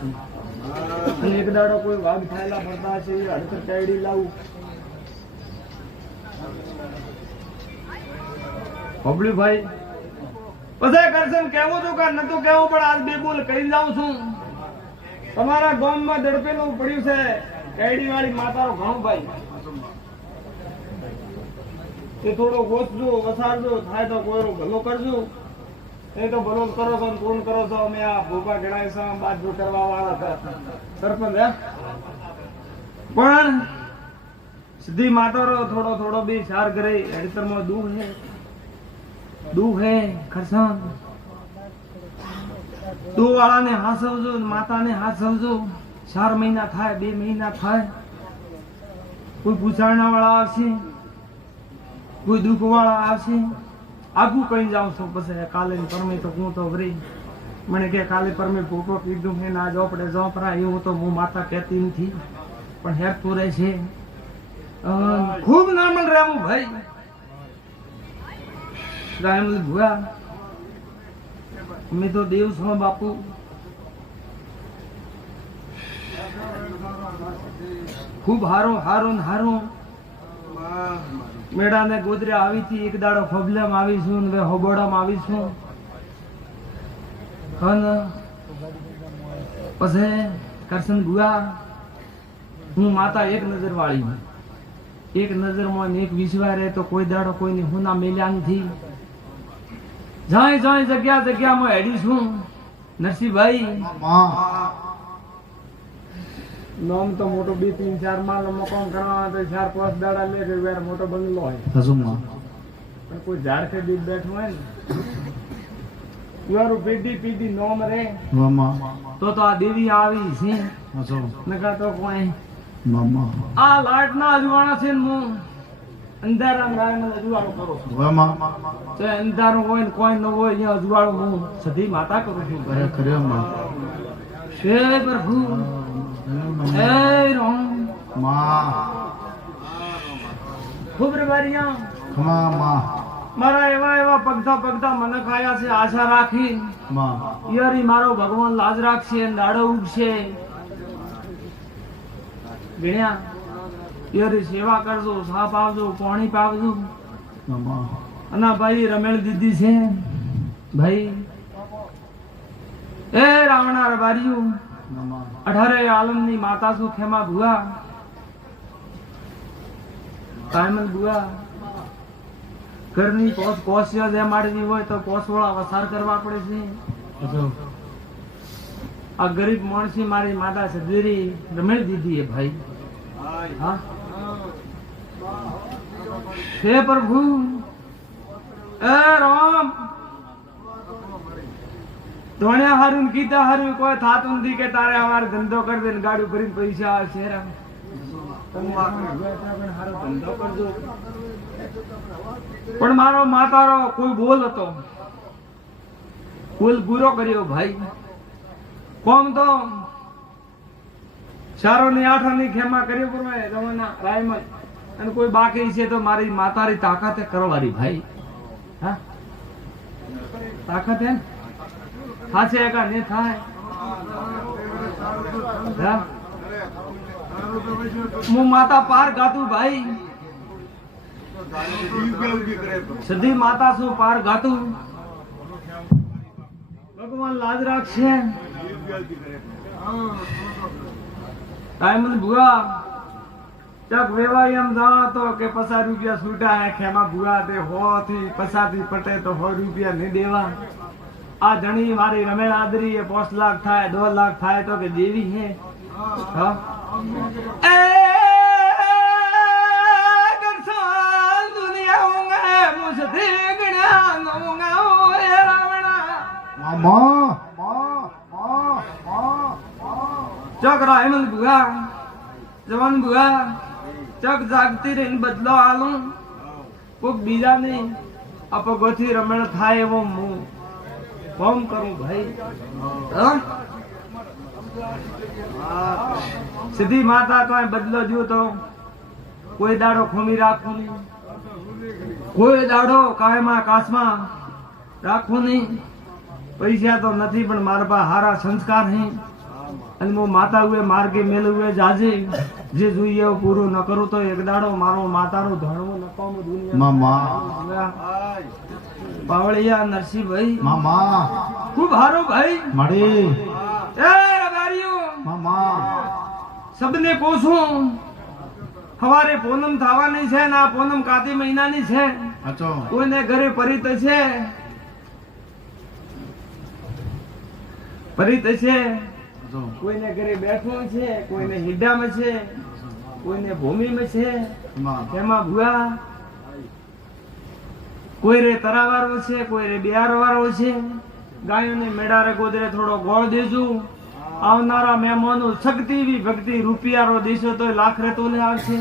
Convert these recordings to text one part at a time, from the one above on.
અને એક દાડો કોઈ વાઘ થાયેલા ફરતા હશે એ હડતર ટાયડી લાવું બબલી ભાઈ પછી કરશન કેવું છું કે નતું કેવું પણ આજ બે બોલ કહી જાઉં છું તમારા ગામમાં દડપેલું પડ્યું છે ટાયડી વાળી માતાનો ઘણું ભાઈ એ થોડો ગોતજો વસાડજો થાય તો કોઈનો ભલો કરજો એ તો ભલો કરો છો કોણ કરો છો અમે આ ભૂપા ગણાય છે બાજુ કરવા વાળા હતા સરપંચ પણ સીધી માતારો થોડો થોડો બી સાર કરે હેડતરમાં દુઃખ હે ખરસાન દુ વાળાને હાસવજો માતાને હાસવજો 4 મહિના થાય 2 મહિના થાય કોઈ પૂછાણા વાળા આવશે કોઈ દુઃખ વાળા આવશે આગું કઈ જાઉં છું પછી કાલે પરમે તો હું તો વરી મને કે કાલે પરમે ભૂકો કીધું કે ના જોપડે જોપરા એવું તો હું માતા કહેતી નથી પણ હેરતું રહે છે ખૂબ નામલ રહેવું ભાઈ રામલ ભુવા અમે તો દેવ છો બાપુ ખૂબ હારો હારો ને હારો મેડા ને ગોદરા આવી હતી એક દાડો ફબલામ આવીશું ને હોબોડામાં આવીશું અને પછી કરશન ભુવા હું માતા એક નજર વાળી એક નજરમાં એક વિશ્વા રહે તો કોઈ દાડો કોઈની હુના મેલ્યા નથી જાય જાય જગ્યા જગ્યામાં હેડી છું નરસિંહભાઈ નામ તો મોટો 2-3-4 માળ મકાન કરવાના તો 4-5 દાડા લે કે યાર મોટો બંગલો હોય પણ કોઈ ઝાડ કે દીપ બેઠું હોય ને યારું પીડી નોમ રે તો આ દેવી આવી છે નકા તો કોઈ આ લાઈટ ના અજવાણા છે ને હું અંધારા રાયને અજવાળો કરું છું તે અંધારું હોય ને કોઈ ન હોય અહીંયા અજવાળો હું સધી માતા કરું છું હે પ્રભુ હે રામ ખૂબ રબારિયા મારા એવા પગતા મને ખાયા છે આશા રાખી યારી મારો ભગવાન લાજ રાખશે દાડો ઉગશે ગણ્યા યારી સેવા કરજો સાપ આવજો પાણી પાવજો અને ભાઈ રમેલ દીદી છે ભાઈ એ રાવણા રબારિયું 18 આલમની માતા શું ખેમા ભુવા કાયમલ ભુવા ઘરની પોસ્ય જે માડવી હોય તો પોસવાળા વસાર કરવા પડે છે આ ગરીબ માણસી મારી માતા સદરી રમેલ દીધી હે ભાઈ હા હે પ્રભુ એ રામ ધોણ્યા હારું કીધા હારું કોઈ થાતું નથી કે તારે અમારે ધંધો કરી દે ગાડી ભરીને પૈસા આવશે ધંધો કરજો પણ મારો માતારો કોઈ બોલ હતો બોલ પૂરો કર્યો ભાઈ કોમ તો 4 ની 8 ની ખેમા કર્યો પરમે જમાના રાયમલ અને કોઈ બાકી છે તો મારી માતારી તાકાતે કરવાની ભાઈ હા તાકાત હે થાશે એકા ને થાય હું માતા પાર ગાતું ભાઈ સધી માતા શું પાર ગાતું ભગવાન લાજ રાખશે ટાઈમ ભુવા ચક વેવાઈ એમ જાણો કે 50 રૂપિયા છૂટા હે ખેમા ભુવા તે 100 થી 50 થી પટે તો 100 રૂપિયા નહીં દેવા આ ધણી મારી રમેલ આદરી એ 5 લાખ થાય 2 લાખ થાય તો કે દેવી હે હા એ કરસાલ દુનિયા હોંગે મુસદે ગણ્યા નોંગા ઓય રાવણા ચક રાયમલ ભુવા જવાન ભુવા ચક જાગતી રહીને બદલો આલું કોક બીજા નહીં આપો ગોથી રમણ થાય એવો હું કોમ કરું ભાઈ સીધી માતા તો બદલો જો તો કોઈ દાડો ખોમી રાખવું નહીં કોઈ દાડો કાયમાં કાસમાં રાખવું નહીં પૈસા તો નથી પણ મારા પાસે હારા સંસ્કાર હે અને હું માતા હુએ માર્ગે મેલ હુએ જાજે જે જોઈએ એવું પૂરું ન કરું તો એક દાડો મારો માતાનું ધણવું નકામું દુનિયા મામા પાવળિયા નરસિંહભાઈ મામા ખૂબ હારો ભાઈ મળી એ રબારીઓ મામા સબને કોશું હવારે પૂનમ થવાની છે ને આ પૂનમ કાતી મહિનાની છે અચો કોઈને ઘરે પરિત છે અચો કોઈને ઘરે બેઠું છે કોઈને હિડામાં છે કોઈને ભૂમિમાં છે મામા એમાં ભૂવા કોઈ રે તરાવાળો છે કોઈ રે બિહારવાળો છે ગાયોને મેડારે ગોદરે થોડો ગોળ દેજો આવનારા મહેમાનો શક્તિ ભક્તિ રૂપિયારો દેશો તો લાખ રેતો લે આવશે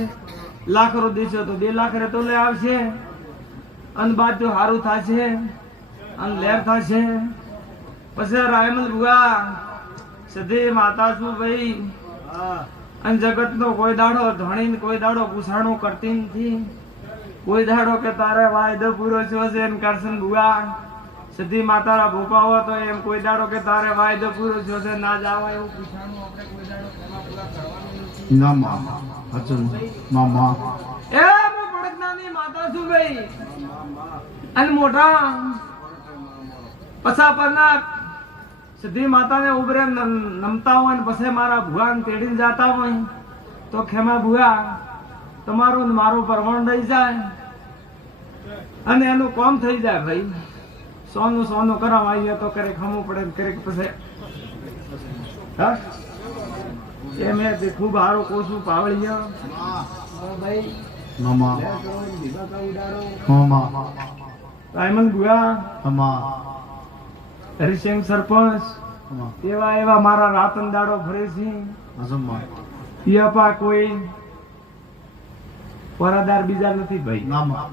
લાખરો દેશો તો 2 લાખ રેતો લે આવશે અન બાદ જો હારું થાશે અન લેર થાશે પછી રાયમલ બુઆ સદે માતા છું ભાઈ અન જગત નો કોઈ દાડો ધણી કોઈ દાડો પૂછાણું કરતી નથી કોઈ દાડો કે તારે વાયદો પૂરો થયો છે એમ કરશન બુઆ સદી માતારા ભૂપા હો તો એમ કોઈ દાડો કે તારે વાયદો પૂરો થયો છે ના જાવા એવું પૂછાણું આપણે કોઈ દાડો એમાં પૂરા કરવાનું નથી મામા અચો મામા એ હું પડકનાની માતા છું ભાઈ અને મોટા પછા પરના સદી માતાને ઉભરે નમતા હોય ને પછી મારા ભુવાન તેડીને જાતા હોય તો ખેમા ભુવા તમારું ને મારું પરવણ રહી જાય અને એનું કામ થઈ જાય ભાઈ સોનું સોનું કરાવાઈએ તો કરે ખમવું પડે ને કરે પછી હા એ મેં ખૂબ સારું કોશું પાવળિયા ભાઈ મામા લે કરો ને દીવા કા ઉડાડો મામા રાયમન ભુવા મામા હરિસિંહ સરપંચ મામા એવા એવા મારા રાતન દાડો ફરે છે અસમા પિયાપા કોઈ પરાદાર બીજા નથી ભાઈ મામા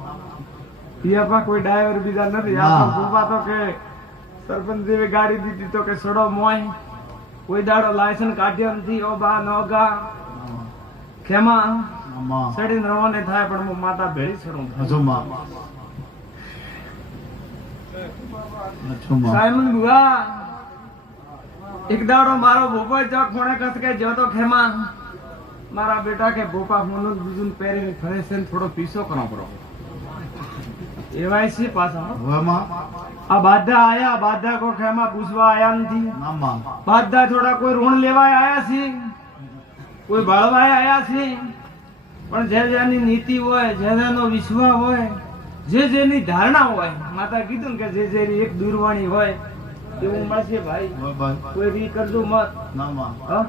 પિયાપા કોઈ ડ્રાઈવર બીજા નથી ના. આ ભૂપા તો કે સરપંચ જેવી ગાડી દીધી તો કે સડો મોય કોઈ દાડો લાયસન્સ કાઢ્યો નથી ઓ બા નો ગા ખેમા મામા સડીને રવાને થાય પણ હું માતા ભેળી સડું અસમા અચુમા સાયમન બુઆ એક દાડો મારો ભોપો ચોક ફોને કસ કે જો તો ખેમા મારા બેટા કે ભોપા મોનું બીજું પહેરીને ફરે છે ને થોડો પીસો કરો પડો એવાય છે પાછા મામા આ બાધા આયા બાધા કો ખેમા પૂછવા આયા નથી મામા બાધા થોડા કોઈ ઋણ લેવા આયા છે કોઈ ભાળવા આયા છે પણ જે જેની નીતિ હોય જે જેનો વિશ્વાસ હોય જે જેની ધારણા હોય માતા કીધું ને કે જે જેની એક દૂરવાણી હોય એવું મળશે ભાઈ બાય કોઈ રી કરજો મત મામા હ?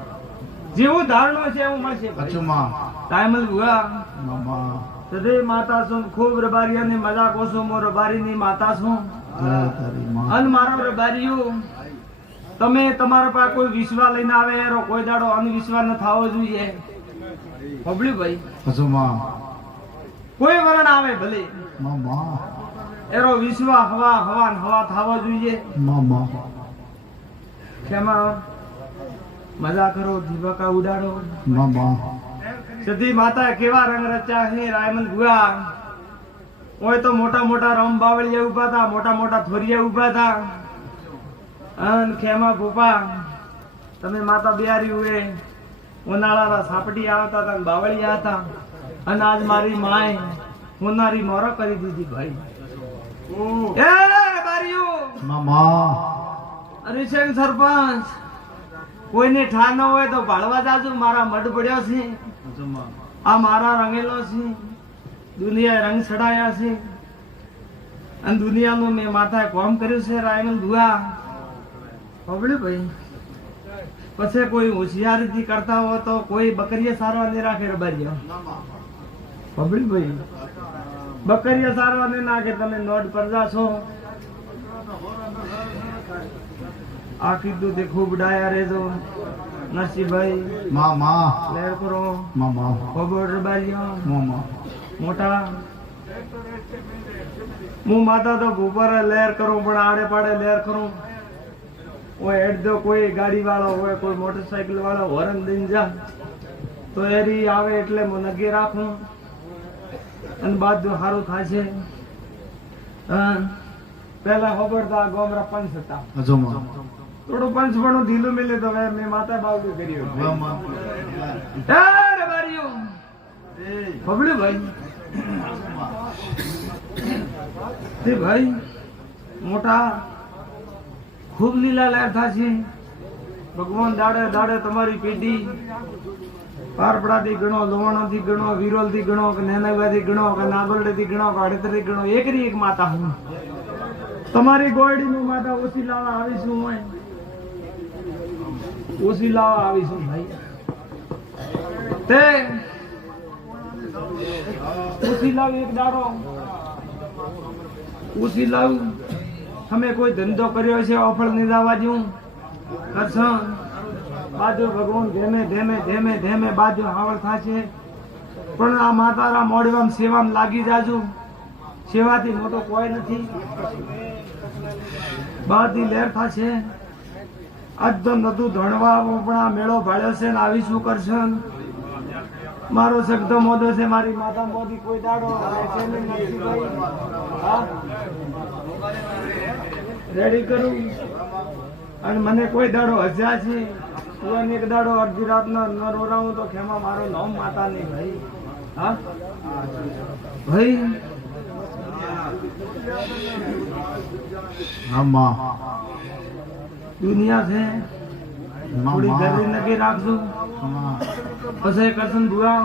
જેવું ધારણો છે એવું મળશે ભાઈ અચુમા ટાઈમલ ભુવા મામા સદે માતા છું ખૂબ રબારીયાની મજાક ઓછું મો રબારીની માતા છું જય તારી માં અન મારો રબારીઓ તમે તમારા પાસે કોઈ વિશ્વાસ લઈને આવે એરો કોઈ દાડો અનવિશ્વાસ ન થવો જોઈએ બબલી ભાઈ અચુમા કોઈ વરણ આવે ભલે મામા એરો વિશ્વાસ હવા હવા ને હવા થવો જોઈએ મામા કેમાં મજા કરો દીવકા ઉડાડો મામા સદી માતા કેવા રંગ રચ્યા છે રાયમન ગુઆ ઓય તો મોટા મોટા રમ બાવળિયા ઉભા હતા મોટા મોટા થોરિયા ઉભા હતા અન ખેમા ભૂપા તમે માતા બિહારી હુએ ઉનાળાના સાપટી આવતા હતા ને બાવળિયા હતા અને આજ મારી માય હોનારી મોરો કરી દીધી ભાઈ એ બારીઓ મામા હરિશંકર સરપંચ કોઈને ઠા ન હોય તો ભાળવા જાજો મારા મઢ પડ્યો છે અચુમા આ મારા રંગેલો છે દુનિયાએ રંગ ચડાયા છે અને દુનિયાનું મેં માથાએ કોમ કર્યું છે રાયમલ દુઆ પબડ્યું ભાઈ પછી કોઈ હોશિયારીથી કરતા હોય તો કોઈ બકરીએ સારવાર નહીં રાખે રબારીઓ પબડ્યું ભાઈ બકરીએ સારવાર નહીં નાખે તમે નોટ પર જાશો આ કીધું તે ખૂબ ડાયા રેજો નરસિંહભાઈ મામા લેર કરો મામા ખબર રબારીઓ મામા મોટા હું માતા તો ઉપર લેર કરું પણ આડે પાડે લેર કરું ઓય હેડ દો કોઈ ગાડી વાળો હોય કોઈ મોટરસાઇકલ વાળો હોરન દઈને જા તો એરી આવે એટલે હું નગે રાખું અને બાજુ સારું થશે પેલા ખબર તો આ ગોમરા પંચ હતા અચુમા થોડું પંચપણું ઢીલું મિલે તો હવે મેં માતા બાવડું કર્યું વાહ માં એ રબારીઓ બબડ્યું ભાઈ તે ભાઈ મોટા ખૂબ લીલા લહેર થાશે ભગવાન દાડે દાડે તમારી પેઢી પારપડાથી ગણો, લોવાણાથી ગણો, વિરોલથી ગણો, કે નેનાવાથી ગણો, કે નાગોલડીથી ગણો, કે હળદરથી ગણો, એકરી એક માતા હું તમારી ગોળડીનું માતા ઓછી લાવવા આવીશું હું ઓછી લાવવા આવીશું ભાઈ તે ઓછી લાવ એક દાડો ઓછી લાવ તમે કોઈ ધંધો કર્યો છે ઓફળ ની દાવા દઉં કરશો બાજુ ભગવાન ધેમે ધેમે ધેમે ધેમે બાજુ હાવળ થશે પણ આ માતારા મોડવામાં સેવામાં લાગી જાજુ સેવાથી મોટો કોઈ નથી બહારથી લહેર થશે આજ તો નતું ધણવા પણ આ મેળો ભાડ્યો છે ને આવી શું કરશે મારો શબ્દ મોદો છે મારી માતા મોદી કોઈ દાડો છે નહીં ભાઈ હા રેડી કરું અને મને કોઈ દાડો હસ્યા છે તું એક દાડો અડધી રાતનો ન રોરાવું તો ખેમા મારો નામ માતા નહીં ભાઈ હા ભાઈ માં દુનિયા છે થોડી ગરમી નક્કી રાખશું પછી કરશું બુઆ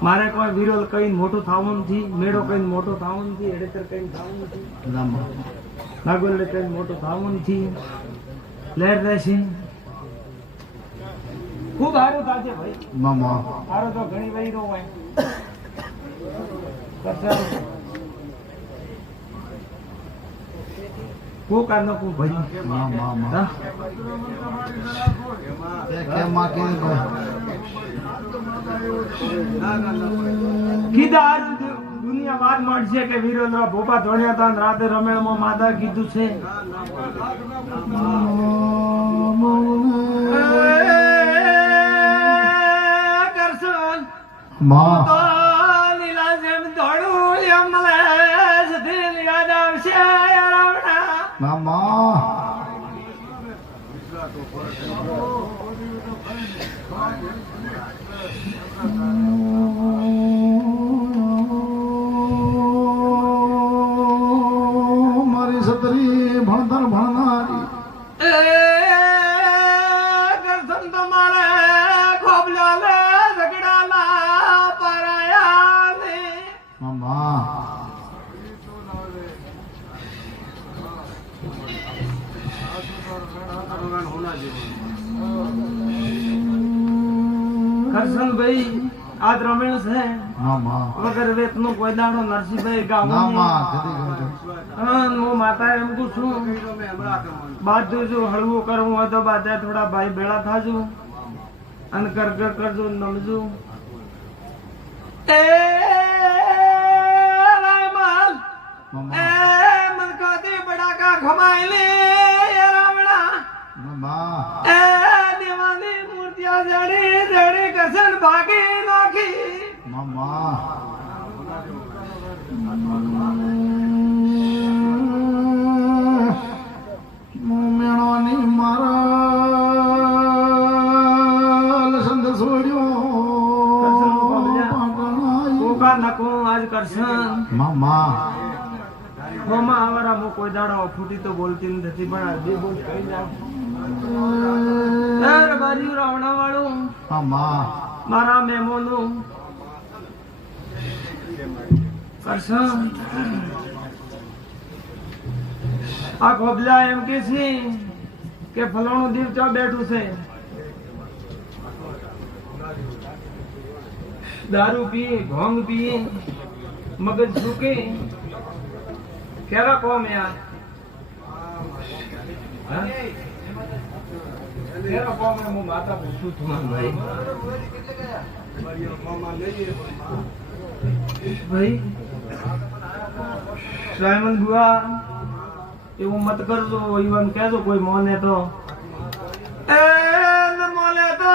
મારે કોઈ વિરોલ કઈ મોટું થવું નથી મેળો કઈ મોટો થવું નથી એડેતર કઈ થવું નથી નાગોલ કઈ મોટું થવું નથી લહેર રહેશે ખૂબ સારું થશે ભાઈ માં સારો તો ઘણી વહીરો હોય ખૂબ કારનો ખૂબ ભાઈ કીધા દુનિયા વાત મળશે કે વીરેન્દ્ર ભોપા ધોણ્યા હતા રાતે રમેણમાં માતા કીધું છે કરશન માં તો લીલા જેમ ધોળું એમ સુધી યાદ આવશે રાવણા માં મારી સતરી ભણતર ભણનારી કરશન તમારે ખોબલા લે ઝઘડાલા પરાયા ને માં કરશન ભાઈ આજ રમેણ છે માં વગર વેત નું કોઈ દાડો નરસિંહભાઈ ના ગામ માં કદી હું માતા એમ કહું છું બાજુ જો હળવું કરવું હોય તો બાજે થોડા ભાઈ ભેળા થાજો અને કરજો નમજો એ રાયમાલ એ મન કાતી બડાકા ખમાઈ લે રાવણા માં એ દેવાની મૂર્તિયા જડી જડી કસન ભાગી નાખી માં મેણોની મારા લસંદ છોડ્યો કોકા નકો આજ કરશન માં હોમાં આવારા મો કોઈ દાડો ફૂટી તો બોલતી નથી પણ આજે બોલ કહી જાવ અરે બાજુ રાવણા વાળું માં મારા મેમોનું કરશન આ ખોબલા એમ કે છે કે ફલાણું દીવ ચા બેઠું છે દારૂ પીએ ભોંગ પીએ મગજ ઝૂકે કેવા કોમ યાર હા? કેવા કોમ હું માતા પૂછું છું ભાઈ ભાઈ સાયમન બુઆ એવું મત કરજો ઈવન કહેજો કોઈ મોને તો એ ન મોલે તો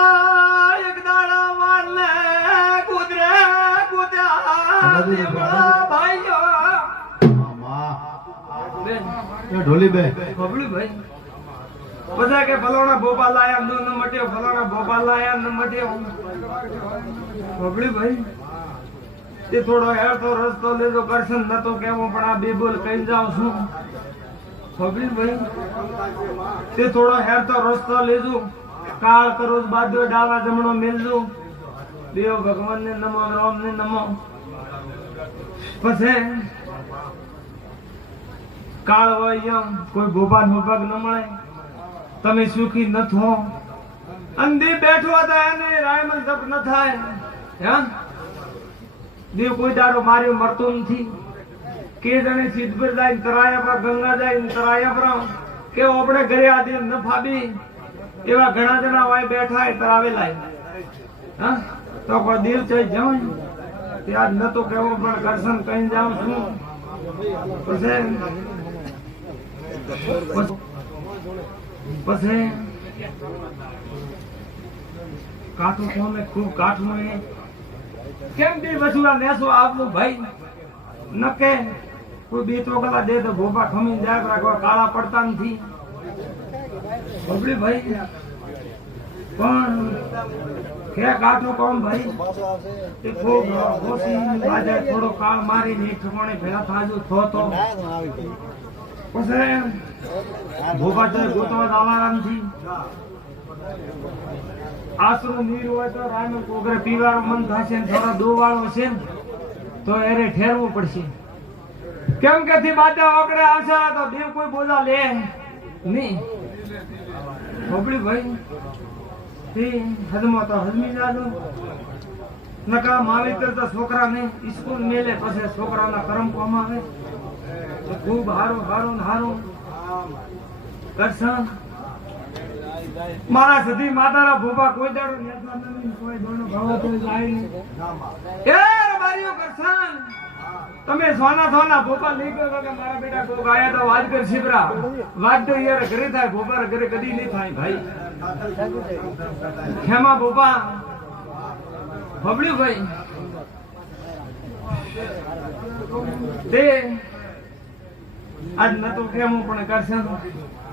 એક દાડા માર લે કુદરે કુદ્યા દેવડા ભાઈઓ માં બેન ઢોલીબે ખબડ્યું ભાઈ બધા કે ફલાણા ભોપા લાયા ન મટ્યો, ફલાણા ભોપા લાયા ન મટ્યો. ખબડ્યું ભાઈ તે થોડો હેરતો રસ્તો લેજો, કરશન નતો કેવો પણ આ બે બોલ કહી જાઉં છું. ખબડ્યું ભાઈ તે થોડો હેરતો રસ્તો લેજો, કાળ કરો બાદ્યો ડાવા જમણો મેલજો. દેવ ભગવાન ને નમો, રામ ને નમો. પછી કાળ હોય એમ કોઈ ભોપા નો પગ ન મળે, તમે સુખી ન થો. અંધી બેઠો હતા એને રાયમલ જપ ન થાય. હે દેવ કોઈ દાડો માર્યો મરતો નથી. કે જણે સિદ્ધપુર જાય તરાયા પર, ગંગા જાય તરાયા પર, કે આપણે ઘરે આ દેવ ન ફાબી. એવા ઘણા જણા હોય બેઠા તરાવેલા. હા તો કોઈ દેવ ચાઈ જાવ ત્યાં નતો કેવો પણ કરશન કઈ જાઉં છું. પછી કાઠું કોને ખૂબ કાઠું એ કેમ બે વસુલા નેસો આપવું ભાઈ નકે કોઈ બે ચોકલા દે તો ભોપા ખમી જાય રાખવા કાળા પડતા નથી. બબડી ભાઈ પણ કે કાઠું કોમ ભાઈ એ ખૂબ ઓછી આજે થોડો કાળ મારીને એક ઠેકાણે ભેળા થાજો થો. પછી ભોપા તો ગોતવા દાવાના નથી. આસરો નીર હોય તો રાનો કોગરે પીવાનું મન થશે ને થોડો દોવાળો છે તો એને ઠેરવું પડશે. કેમ કે થી બાદા ઓકડે આવશે તો દેવ કોઈ બોલા લે નહીં. ખબડી ભાઈ તે હદમાં તો હદમી જાજો નકા માવિતર તો છોકરાને સ્કૂલ મેલે પછી છોકરાના કરમ કોમ આવે. ખૂબ હારું હારું હારું કરશન મારા સધી માતાના ભોપા કોઈ દાડો નેતના નમીન કોઈ દોનો ભાવ તો જાય નહીં. એ રબારીઓ કરશન તમે સોના સોના ભોપા લઈ ગયો કે મારા બેટા કોક આયા તો વાત કર શિબરા વાત તો યાર ઘરે થાય ભોપા ઘરે કદી નહીં થાય ભાઈ. ખેમા ભોપા ભબડ્યું ભાઈ તે આજ નતો કેમ પણ કરશે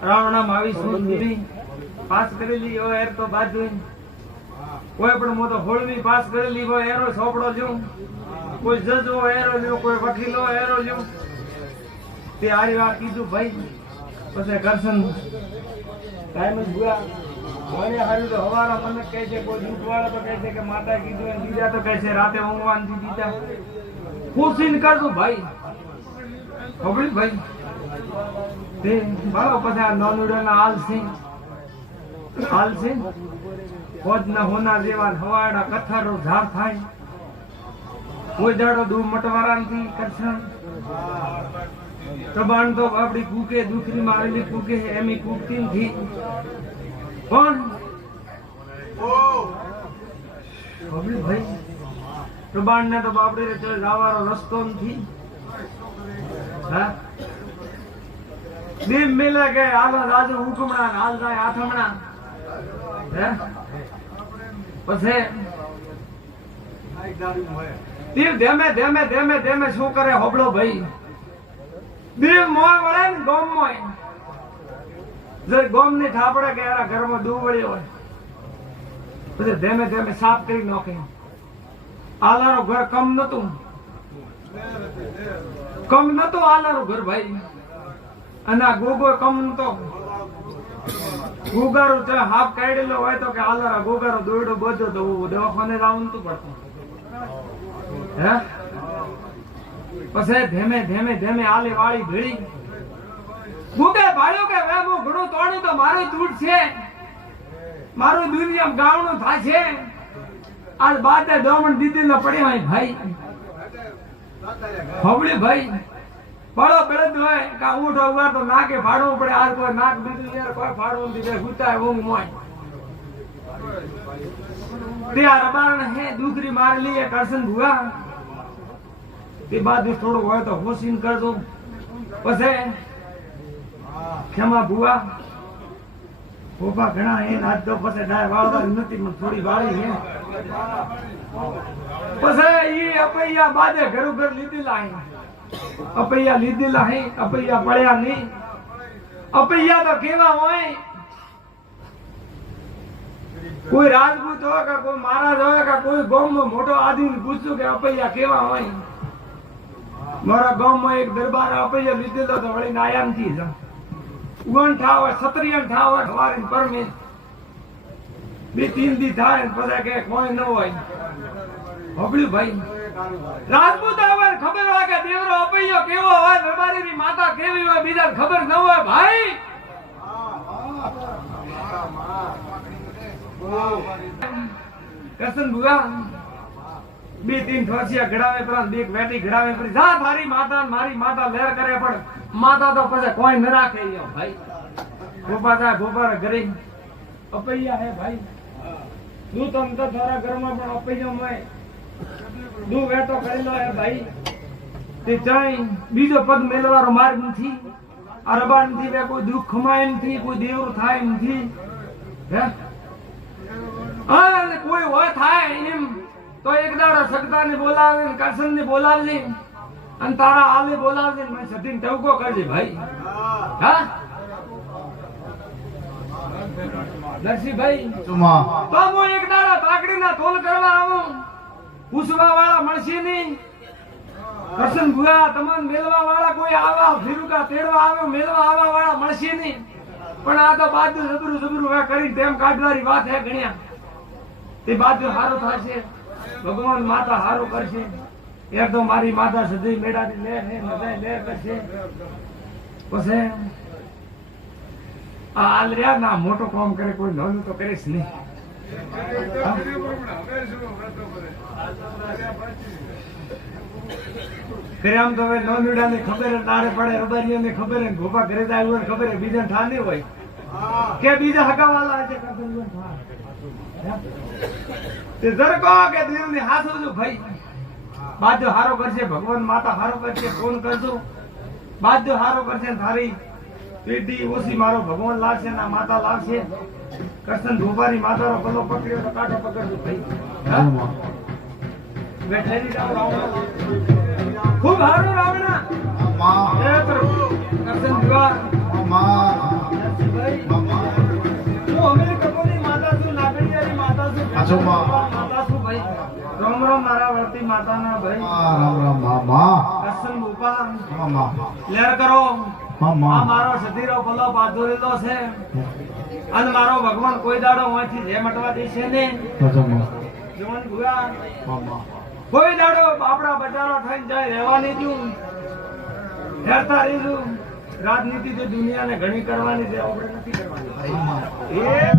રાવણા માં આવી સુધી પાસ કરેલી હોય એર તો બાજુ કોઈ પણ મો તો હોળવી પાસ કરેલી હોય એરો સોપડો જો કોઈ જજો એરો લ્યો કોઈ વકીલો એરો લ્યો. તે આરી વાત કીધું ભાઈ પછી કરશન ટાઈમ જ ભૂયા મને હારું તો હવારા મને કહે છે કોઈ દૂધવાળા તો કહે છે કે માતા કીધું અને બીજા તો કહે છે રાતે ઊંઘવાનથી દીધા. ખુશીને કરજો ભાઈ. ખબર ભાઈ તે બરાબર પછી આ નોનુડાના હાલ છે હોજના હોના જેવા હવાડા કથારો ઝાર થાય. કોઈ દાડો દૂર મટવારા નથી કરશે. પ્રબાણ તો આપડી કૂકે દુખરી મારેલી કૂકે એમી કૂકતી નથી પણ ખબર ભાઈ પ્રબાણ ને તો બાપડી જવાનો રસ્તો નથી. દીમ મિલે કે હાલ રાજુ હુકમણા હાલ જાય આથમણા. પછી દીવ ધેમે ધેમે ધેમે ધેમે શું કરે હોબળો ભાઈ. દીવ મોય વળે ને ગોમ મોય જર ગોમ ની થાપડે કે એના ઘરમાં દુવળી હોય પછી ધેમે ધેમે સાફ કરી નાખે. આલારો ઘર કમ નતું આલારો ઘર ભાઈ અને આ ગોગો કમ નતો. ગુગારો હાફ કાઢેલો હોય તો કે આલારા ગોગારો દોડો બધો તો દવાખાને જવાનું નતું પડતું. હે પછી ધેમે ધેમે ધેમે આલે વાળી ભેળી ગુગે ભાડ્યો કે વે હું ઘણું તોડ્યું તો મારું દૂધ છે મારું દુનિયા ગાવણું થાય છે. આજ બાદે દોમણ દીદી ને પડી હોય ભાઈ. હવળી ભાઈ બળો બળદ હોય કા ઊંટ ઉગાર તો નાકે ફાડવું પડે. આજ કોઈ નાક દીધું યાર કોઈ ફાડવું દીધે ગુતાય ઊંઘ મોય. તે આ રબારણ હે દુખરી મારેલી એ કરશન ભુવા તે બાદ થોડું હોય તો હોશીન કરજો. પછી ખેમા ભુવા ભોપા ઘણા હે આજ તો પછી ડાય વાળવા નથી પણ થોડી વાળી હે. પછી ઈ અપૈયા બાદે ઘર લીધેલા હે અપૈયા લીધેલા હે અપૈયા પડ્યા નહીં અપૈયા તો કેવા હોય, કોઈ રાજપૂત હોય કે કોઈ મહારાજ હોય કે કોઈ ગામનો મોટો આદમી પૂછ્યું કે અપૈયા કેવા હોય. મારા ગામમાં એક દરબાર અપૈયા લીધેલો તો વળી નાયામ થી ઉગણ ઠાવ હોય, સત્રિયન ઠાવ હોય, સવારી પરમે 2-3 દી થાય પછી કે કોઈ ન હોય. હોબળ્યું ભાઈ, રાજપૂત આવે ખબર હોય કે દેવરો અપૈયો કેવો હોય, દરબારીની માતા કેવી હોય, બીજાને ખબર ન હોય. ભાઈ કસન બુઆ 2-3 ઠોસિયા ઘડાવે પર બે વેટી ઘડાવે પર જા તારી માતા મારી માતા લેર કરે, પણ માતા તો પછી કોઈ ન રાખે. યો ભાઈ ગોપા જા ગોપા ઘરે અપૈયા હે ભાઈ. તું તમ તો તારા ઘરમાં પણ અપૈયો મય તું વેટો કરેલો હે ભાઈ. તે ચાઈ બીજો પગ મેલવાનો માર્ગ નથી, અરબાન થી બે કોઈ દુઃખ ખમાય નથી, કોઈ દેવર થાય નથી. હે અને કોઈ હોય થાય એમ તો એક દાડો સગતાને બોલાવે, કરશનને બોલાવજે અને તારા આલે બોલાવજે, મેં સતીને ટવકો કરજે ભાઈ. હા દર્શીભાઈ, ચુમા તો હું એક દાડો તાકડીના તોલ કરવા આવું. પૂછવા વાળા મળશે નહીં. કરશન ભુવા તમને મેલવા વાળા કોઈ આવા ફિરુકા તેડવા આવે મેલવા આવા વાળા મળશે નહીં. પણ આ તો બાજુ જબરું જબરું કરી તેમ કાઢવાની વાત હે ગણ્યા. તે બાજુ હારું થશે, ભગવાન માતા હારું કરશે. એ તો મારી માતા સદી મેળાની લે ને નદાય લે કરશે. પછી આ હાલ રહ્યા ના મોટો કામ કરે, કોઈ નાનું તો કરીશ નહીં. કરે આમ તો હવે નોંદુડા ને ખબર તારે પડે, રબારીઓ ને ખબર, ગોપા ઘરે જાય હોય ખબર, બીજા ઠાર નહીં હોય કે બીજા હગાવાલા છે. તે જરકો કે દિલ ને હાથ આવજો ભાઈ. બાજુ હારો કરશે, ભગવાન માતા હારો કરશે, ફોન કરજો બાજુ હારો કરશે. તારી પેટી ઓછી મારો ભગવાન લાગશે ના માતા લાગશે. કરશન ધોબારી માતાનો પલ્લો પકડ્યો તો કાંટો પકડજો ભાઈ. બેઠેલી જાવ રાવણા ખૂબ હારું રાવણા. મા એ પ્રભુ કરશન ભુવા મા ભાઈ, હું અમે કપોની માતા છું, નાગડિયાની માતા છું, અચ્છા, માં. માતા છું ભાઈ. રામ રામ મારા વર્તી માતાના ભાઈ. રામ રામ મા કરશન ભૂપા મા લેર કરો. મા આ મા મારો સધીરો પલ્લો બાંધોરેલો છે અને મારો ભગવાન કોઈ દાડો હોયથી જે મટવા દેશે ને. મા જીવન ભુવા મા કોઈ દાડો બાપડા બચારો થઈને જાય રહેવાની છું, હેરતા રહીશું. રાજનીતિ તો દુનિયાને ઘણી કરવાની છે, આપણે નથી કરવાની. એ